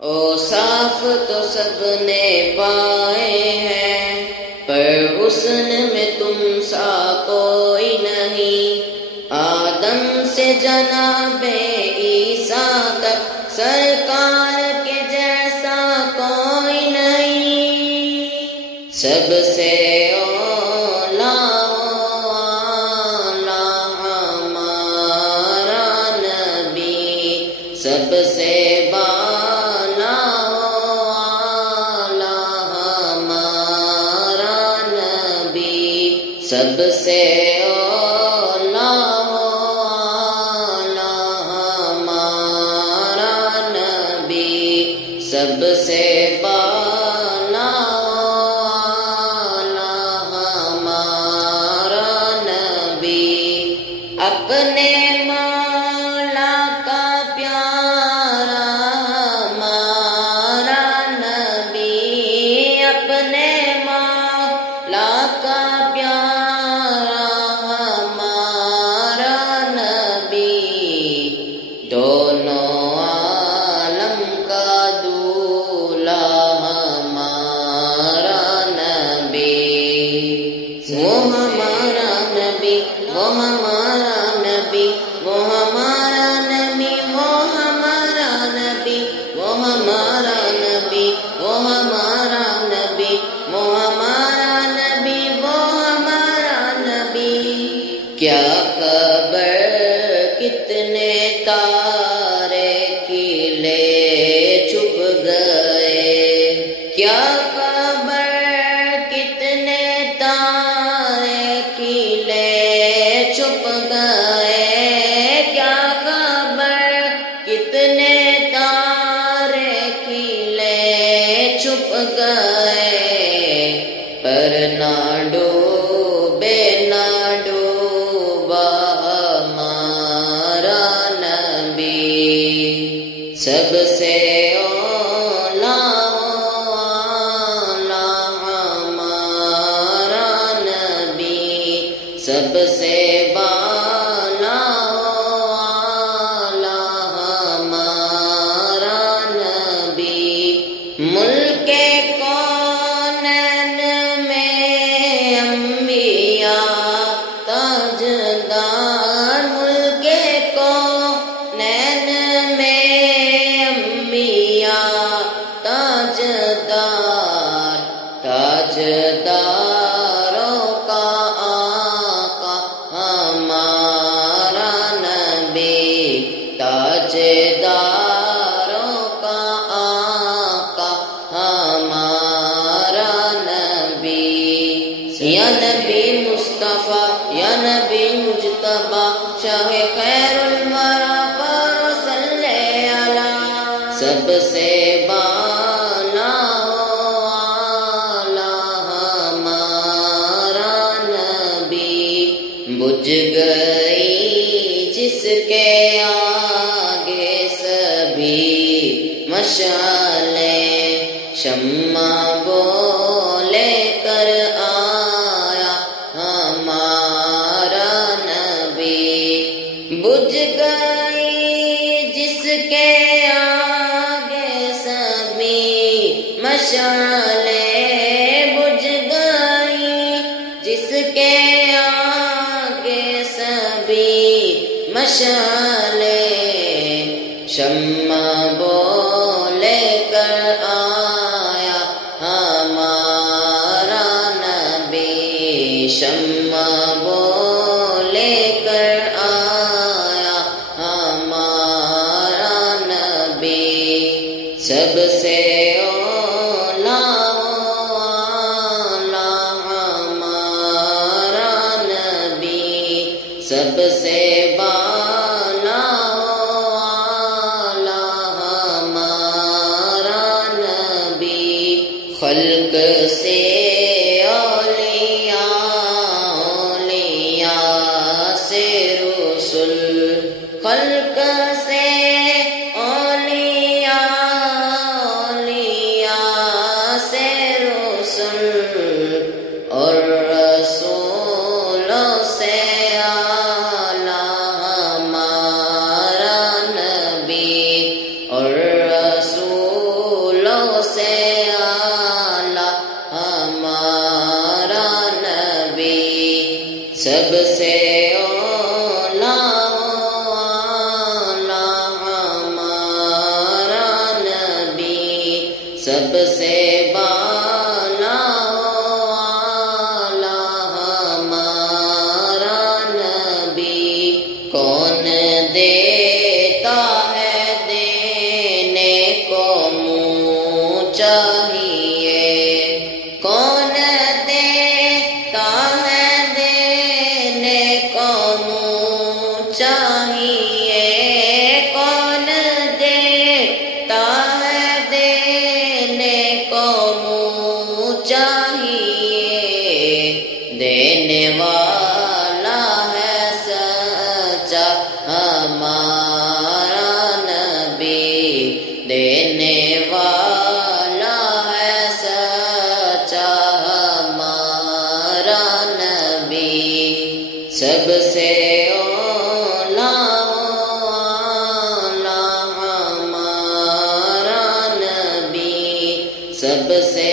اوصاف تو سب نے پائے ہیں، پر حسن میں تم سا کوئی نہیں۔ آدم سے جناب عیسیٰ تک سرکار کے جیسا کوئی نہیں۔ سب سے اولا ہمارا نبی، سب سے بالا ہمارا نبی، سب سے اولا ہمارا نبی، سب سے بالا ہمارا نبی۔ اپنے مولا کا پیارا ہمارا نبی، اپنے مولا کا پیارا ہمارا نبی، دونوں عالم کا دولہا ہمارا نبی۔ وہ ہمارا نبی، وہ ہمارا نبی، وہ ہمارا نبی، وہ ہمارا نبی، وہ ہمارا نبی، وہ ہمارا نبی، وہ ہمارا نبی، وہ ہمارا نبی۔ کیا خبر کتنے تارے کھلے چھپ گئے، کیا خبر کتنے تارے کھلے چھپ گئے، کیا خبر کتنے تارے کھلے چھپ گئے، پر نہ ڈوبے نہ ڈوبا ہمارا نبی۔ سب سے اولا ہمارا نبی، سب سے بالا ہمارا نبی۔ ملک کونین میں انبیاء تاجدار، ملک کونین میں انبیاء تاجدار، تاجداروں کا آقا ہمارا نبی، تاجداروں کا آقا ہمارا نبی۔ یا نبی مصطفیٰ، یا نبی مجتبیٰ، شاہ خیر الورا پر صلی علی۔ سب سے بالا ہمارا نبی، بجھ گئی جس کے آگے سبھی مشعلیں، شمع بولے کر آیا ہمارا نبی، بجھ گئی جس کے آگے سبھی مشعلیں، بجھ گئی جس کے آگے سبھی مشعلیں، شمع بولے کر آیا ہمارا نبی، شمع بولے کر آیا ہمارا نبی۔ سب سے اولا ہمارا نبی، سب سے بالا ہمارا نبی۔ خلق سے اولیاء، اولیاء سے رسل، خلق سے اولیاء، اولیاء سے رسل، اور رسولوں سے اعلیٰ ہمارا نبی، اور رسول سے اعلیٰ ہمارا نبی، سب سے اعلیٰ ہمارا نبی، سب سے بالا ہمارا نبی۔ کون دیتا ہے دینے کو منہ چاہیے، کون دیتا ہے دینے کو منہ چاہیے، کون دیتا ہے دینے کو منہ چاہیے، دینے والا ہے سچا ہمارا نبی، دینے والا ہے سچا ہمارا نبی، سب سے اعلیٰ ہمارا نبی، سب سے